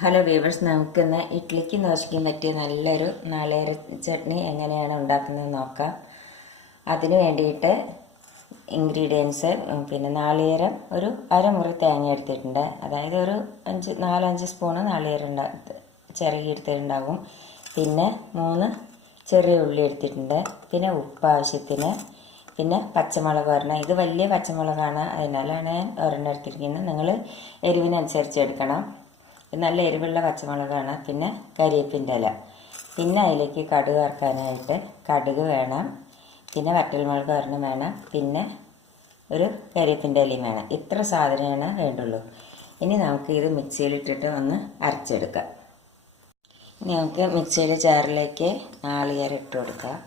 Hello weavers, നമുക്കിന്ന് ഇഡ്ലിക്കും ദോശയ്ക്കും പറ്റിയ നല്ലൊരു നാളികേര ചട്നി എങ്ങനെയാണ് ഉണ്ടാക്കുന്നത് നോക്കാം. അതിന് വേണ്ടിയിട്ട് ഇൻഗ്രീഡിയൻസ് പിന്നെ നാളികേരം ഒരു അരമുറി തേങ്ങ എടുത്തിട്ടുണ്ട്. അതായത് ഒരു 4-5 സ്പൂണ് നാളികേരം ചിരകി എടുത്തിട്ടുണ്ടാകും. പിന്നെ 3 ചെറിയ ഉള്ളി എടുത്തിട്ടുണ്ട്. പിന്നെ ഉപ്പ് ആവശ്യത്തിന്. പിന്നെ പച്ചമുളക് ഒരെണ്ണം. ഇത് വലിയ പച്ചമുളകാണ്, അതിനാലാണ് ഞാൻ ഒരെണ്ണം എടുത്തിരിക്കുന്നത്. നിങ്ങൾ എരിവിനനുസരിച്ച് എടുക്കണം. നല്ല എരിവുള്ള പച്ചമുളകാണ്. പിന്നെ കരിവേപ്പിൻ്റെ ഇല. പിന്നെ അതിലേക്ക് കടുക് വറുക്കാനായിട്ട് കടുക് വേണം. പിന്നെ വറ്റൽമുളക് ഒരെണ്ണം വേണം. പിന്നെ ഒരു കരിവേപ്പിൻ്റെ ഇലയും വേണം. ഇത്ര സാധനമാണ് വേണ്ടുള്ളൂ. ഇനി നമുക്ക് ഇത് മിക്സിയിലിട്ടിട്ട് ഒന്ന് അരച്ചെടുക്കാം. ഇനി നമുക്ക് മിക്സിയുടെ ജാറിലേക്ക് നാളികേരം ഇട്ട് കൊടുക്കാം.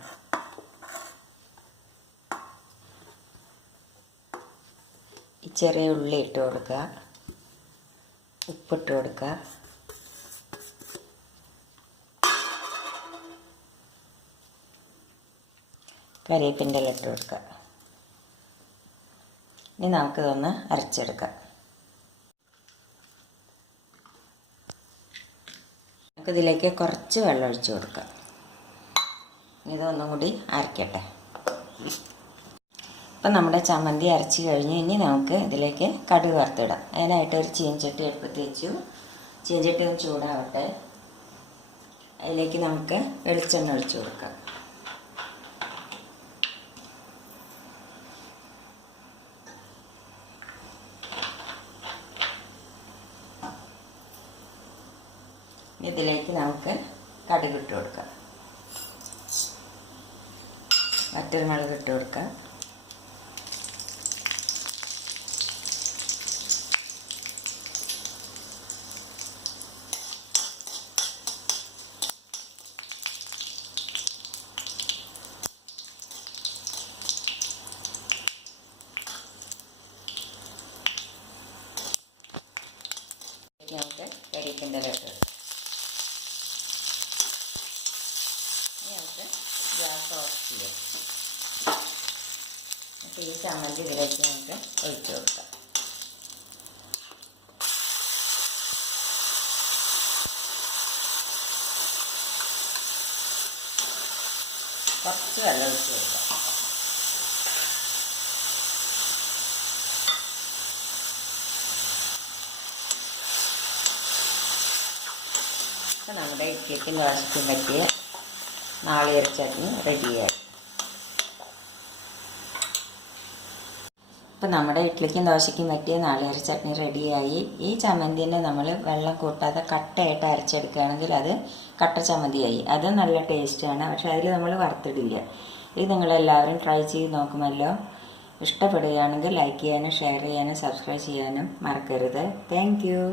ഈ ചെറിയ ഉള്ളി ഇട്ട് കൊടുക്കുക. ഉപ്പിട്ട് കൊടുക്കുക. കരിവേപ്പിൻ്റെ ഇല ഇട്ട് കൊടുക്കുക. ഇനി നമുക്കിതൊന്ന് അരച്ചെടുക്കാം. നമുക്കിതിലേക്ക് കുറച്ച് വെള്ളം ഒഴിച്ച് കൊടുക്കാം. ഇതൊന്നും കൂടി അരക്കട്ടെ. ഇപ്പം നമ്മുടെ ചമ്മന്തി അരച്ച് കഴിഞ്ഞ് ഇനി നമുക്ക് ഇതിലേക്ക് കടുക് വറുത്തിടാം. അതിനായിട്ട് ഒരു ചീനച്ചട്ടി അടുപ്പത്ത് വെച്ചു. ചീനച്ചട്ടി ഒന്ന് ചൂടാവട്ടെ. അതിലേക്ക് നമുക്ക് വെളിച്ചെണ്ണ ഒഴിച്ചു കൊടുക്കാം. ഇതിലേക്ക് നമുക്ക് കടുക് ഇട്ട് കൊടുക്കാം. വറ്റൽമുളക് ഇട്ട് കൊടുക്കാം. നമുക്ക് കരിവേപ്പിൻ്റെ ഇല ഇട്ട് കൊടുക്കാം. ഇനി നമുക്ക് ഗ്യാസ് ഓഫ് ചെയ്യാം. അപ്പോൾ ഈ ചമ്മന്തി ഇതിലേക്ക് നമുക്ക് ഒഴിച്ച് കൊടുക്കാം. കുറച്ച് വെള്ളം ഒഴിച്ച് കൊടുക്കാം. നമ്മുടെ ഇഡ്ലിക്കും ദോശയ്ക്കും പറ്റിയ നാളികേര ചട്നി റെഡിയായി. ഇപ്പം നമ്മുടെ ഇഡ്ലിക്കും ദോശയ്ക്കും പറ്റിയ നാളികേര ചട്നി റെഡിയായി. ഈ ചമ്മന്തിനെ നമ്മൾ വെള്ളം കൂട്ടാതെ കട്ടയായിട്ട് അരച്ചെടുക്കുകയാണെങ്കിൽ അത് കട്ട ചമ്മന്തിയായി. അത് നല്ല ടേസ്റ്റാണ്. പക്ഷെ അതിൽ നമ്മൾ വറുത്തിടില്ല. ഇത് നിങ്ങളെല്ലാവരും ട്രൈ ചെയ്ത് നോക്കുമല്ലോ. ഇഷ്ടപ്പെടുകയാണെങ്കിൽ ലൈക്ക് ചെയ്യാനും ഷെയർ ചെയ്യാനും സബ്സ്ക്രൈബ് ചെയ്യാനും മറക്കരുത്. Thank you.